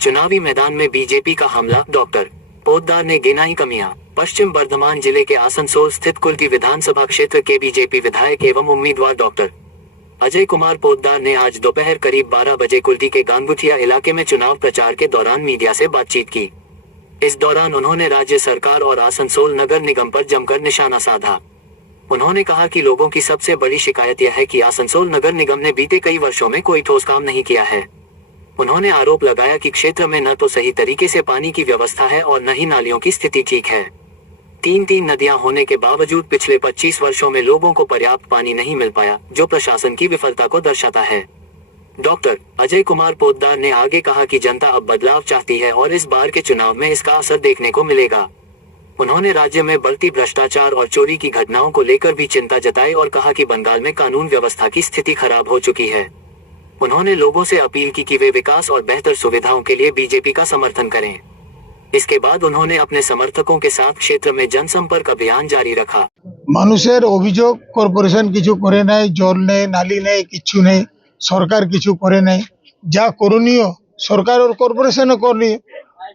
चुनावी मैदान में बीजेपी का हमला, डॉक्टर पोद्दार ने गिनाई कमियां। पश्चिम बर्धमान जिले के आसनसोल स्थित कुल्टी विधानसभा क्षेत्र के बीजेपी विधायक एवं उम्मीदवार डॉक्टर अजय कुमार पोद्दार ने आज दोपहर करीब 12 बजे कुल्टी के गांगुठिया इलाके में चुनाव प्रचार के दौरान मीडिया से बातचीत की। इस दौरान उन्होंने राज्य सरकार और आसनसोल नगर निगम पर जमकर निशाना साधा। उन्होंने कहा कि लोगों की सबसे बड़ी शिकायत यह है कि आसनसोल नगर निगम ने बीते कई वर्षों में कोई ठोस काम नहीं किया है। उन्होंने आरोप लगाया कि क्षेत्र में न तो सही तरीके से पानी की व्यवस्था है और न ही नालियों की स्थिति ठीक है। तीन नदियां होने के बावजूद पिछले 25 वर्षों में लोगों को पर्याप्त पानी नहीं मिल पाया, जो प्रशासन की विफलता को दर्शाता है। डॉक्टर अजय कुमार पोद्दार ने आगे कहा कि जनता अब बदलाव चाहती है और इस बार के चुनाव में इसका असर देखने को मिलेगा। उन्होंने राज्य में बढ़ती भ्रष्टाचार और चोरी की घटनाओं को लेकर भी चिंता जताई और कहा कि बंगाल में कानून व्यवस्था की स्थिति खराब हो चुकी है। उन्होंने लोगों से अपील की कि वे विकास और बेहतर सुविधाओं के लिए बीजेपी का समर्थन करें। इसके बाद उन्होंने अपने समर्थकों के साथ क्षेत्र में जनसंपर्क अभियान जारी रखा। মানুষের অভিযোগ কর্পোরেশন কিছু করে নাই, জল নেই, নালি নেই, কিছু নেই, সরকার কিছু করে নাই। যা করণীয় সরকার আর কর্পোরেশনে করণীয়,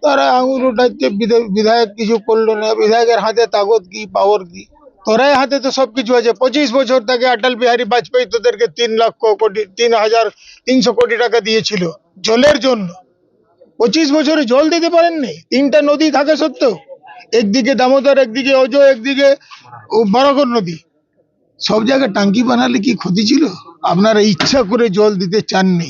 তারা আঙুল উঠাচ্ছে, বিধায়ক কিছু করলো না। বিধায়কের হাতে তাগত কি, পাওয়ার কি? তোরাই হাতে তো সবকিছু আছে। 25 বছর থেকে অটল বিহারী বাজপেয়ী তোদেরকে 3,00,000 কোটি 3,300 কোটি টাকা দিয়েছিল জলের জন্য। 25 বছরে জল দিতে পারেন নাই। 3টা নদী থাকা সত্ত্বেও, একদিকে দামোদর, একদিকে অজয়, একদিকে বরাকর নদী, সব জায়গায় টাঙ্কি বানালে কি ক্ষতি ছিল? আপনারা ইচ্ছা করে জল দিতে চাননি।